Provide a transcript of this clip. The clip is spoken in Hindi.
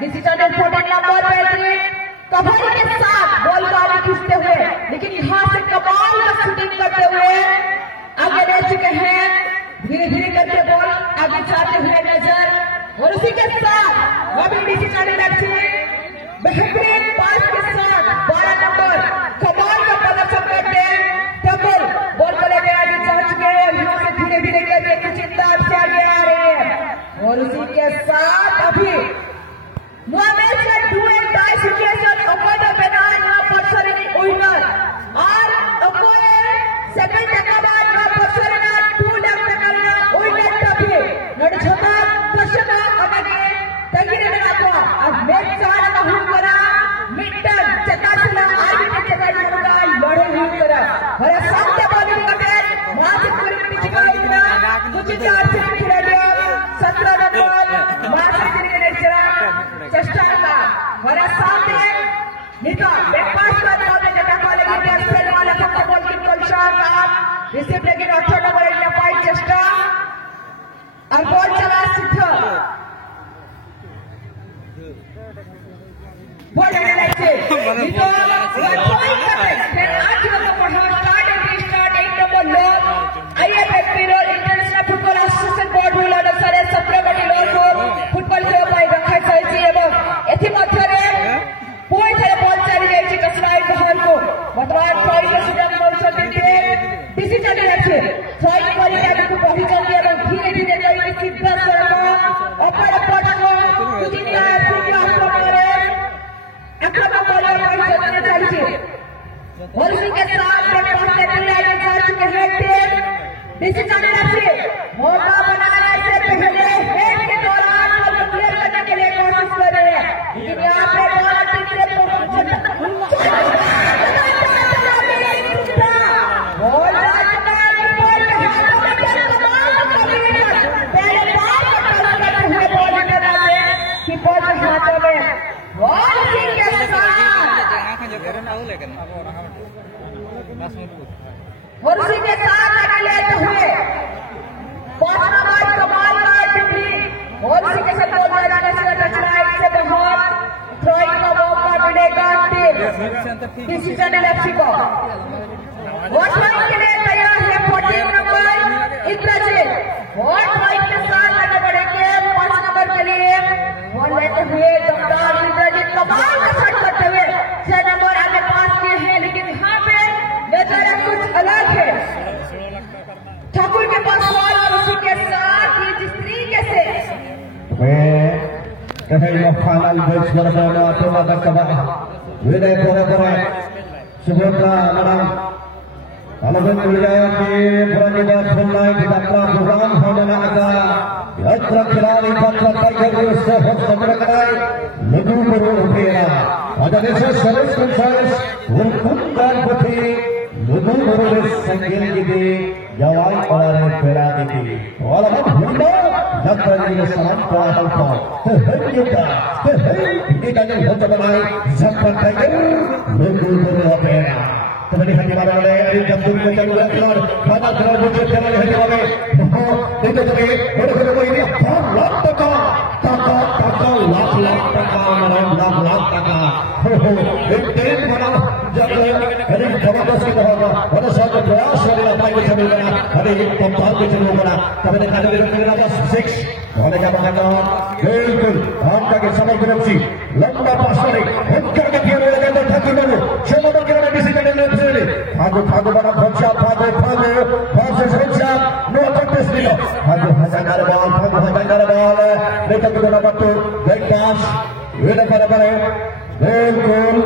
डिसीजन इम्पोर्टेंट नंबर 35 कबड्डी के साथ बॉल को आगे खींचते हुए लेकिन यहाँ से कमाल का शूटिंग करते हुए आगे रह चुके हैं। धीरे धीरे करके बॉल आगे जाते हुए नजर और उसी के साथ अभी डिसीजन बेहतरीन पास के साथ 12 नंबर कमाल का प्रदर्शन करते हैं। डबल बॉल को लेकर आगे जा चुके हैं और यहाँ से धीरे धीरे करके कुछ इंतजार से आगे आ रहे हैं और उसी के साथ अभी Mohammed said do and die situation avoid the banana person in winner और opponent second टकराव का person ना 2 लाख टकराव winner तभी नडछता दशना अगने तगिरे ना अब मैच चार का हुन करा मिडल चकाचला आगे के चकाई होगा लड़े हुन करा और सामने बॉलिंग करते मार्च पूरी पिच का इतना कुछ 4 से खेला गया 17 रन मार्च के लिए चला चेष्टा का और सामने निका बैकपास का दावे के टकराव लगे स्पेल वाला पक्का बॉल की कोशिश का रिसीव लेकिन 8 नंबर इंडिया फाइट चेष्टा और बॉल चला सीधा बॉल लगाइए निका पॉइंट करते फिर 8 नंबर पर स्टार्ट 8 नंबर लो IFF role international football association board rule अनुसार 17 गटी लो को फुटबॉल खेल पाई रखा चाहिए एवं एथि मध्यरे पूरी तरह बॉल चली जाइए कसराई बाहर को वर्तमान पॉइंट के सुधार मौसम देते डिसीजन लेते थ्रोइंग वाली टाइम को बहुत जल्दी एवं धीरे धीरे करके सीधा सड़क ऊपर पट को कुछ नहीं आया सीधे आक्रमण करने चाहिए और उसी के साथ बैकपास लेते आगे जा चुके हैं टीम डिसीजन लेते मौका बनाने से पहले हेड के दौरान बॉल को क्लियर करने के लिए कोशिश कर रहे हैं लेकिन यहाँ पे बॉल टीम से बॉल और उसी के साथ आगे लेते हुए 5 नंबर कमाल का डिग्री और उसी के साथ बॉल लगाने से रचना से बहुत थ्रोइंग का मौका मिलेगा टीम डिसीजन एलएफसी को और थ्रोइंग के लिए तैयार है 14 नंबर इंद्रजीत और थ्रोइंग के साथ आगे बढ़ेंगे 5 नंबर के लिए बॉल लेते हुए दमदार इंद्रजीत कमाल का शॉट करते हुए 6 नंबर आगे पास किए हैं लेकिन यहाँ पे नजारा कुछ अलग है। ठाकुर के पास बॉल और उसी के साथ ये जिस तरीके से फाइनल मैच करना तो लगा कबा विनय कोरे सुबोधरा मैडम अलगन विजय के पुरानी फुल्लाई की डक्का प्रोग्राम होने लगा यात्रा खिलाड़ी पत्र टाइगर से बहुत सदर कराए लघु करो उठेगा अगर ऐसे सर्विस कंसर्स उनकुंदान बुद्धि लघु करो संगीन की जवान और पेरा की और अब हुंडा डॉक्टर जी सलाम पड़ा हल्का तो है ये का नहीं होता बनाए सब टाइगर लघु करो पेरा तबने हटे वाले अरे जब तुम में चल रहा और खाना खराब हो चुके हैं हटे वाले नहीं तो तुम्हें बड़े कोई नहीं 5 लाख टका लाख टका लाख टका एक ट्रेन बना जब अरे जबरदस्ती होगा और सब प्रयास वाले अपना कुछ मिलेगा अरे एक पंपाल कुछ नहीं होगा तबने खाने में रखना बस 6 होने का बहाना बिल्कुल आपका के समय की रफ्सी लंबा पास करे होकर के खेल लगे तो ठाकुर ने चलो तो क्या डिसीजन ले फागो बड़ा खोचा फागो खोचा नो प्रैक्टिस दिलो फागो हजाकार बॉल लेकर के बड़ा बट्टू बैक पास वेट कर रहे बिल्कुल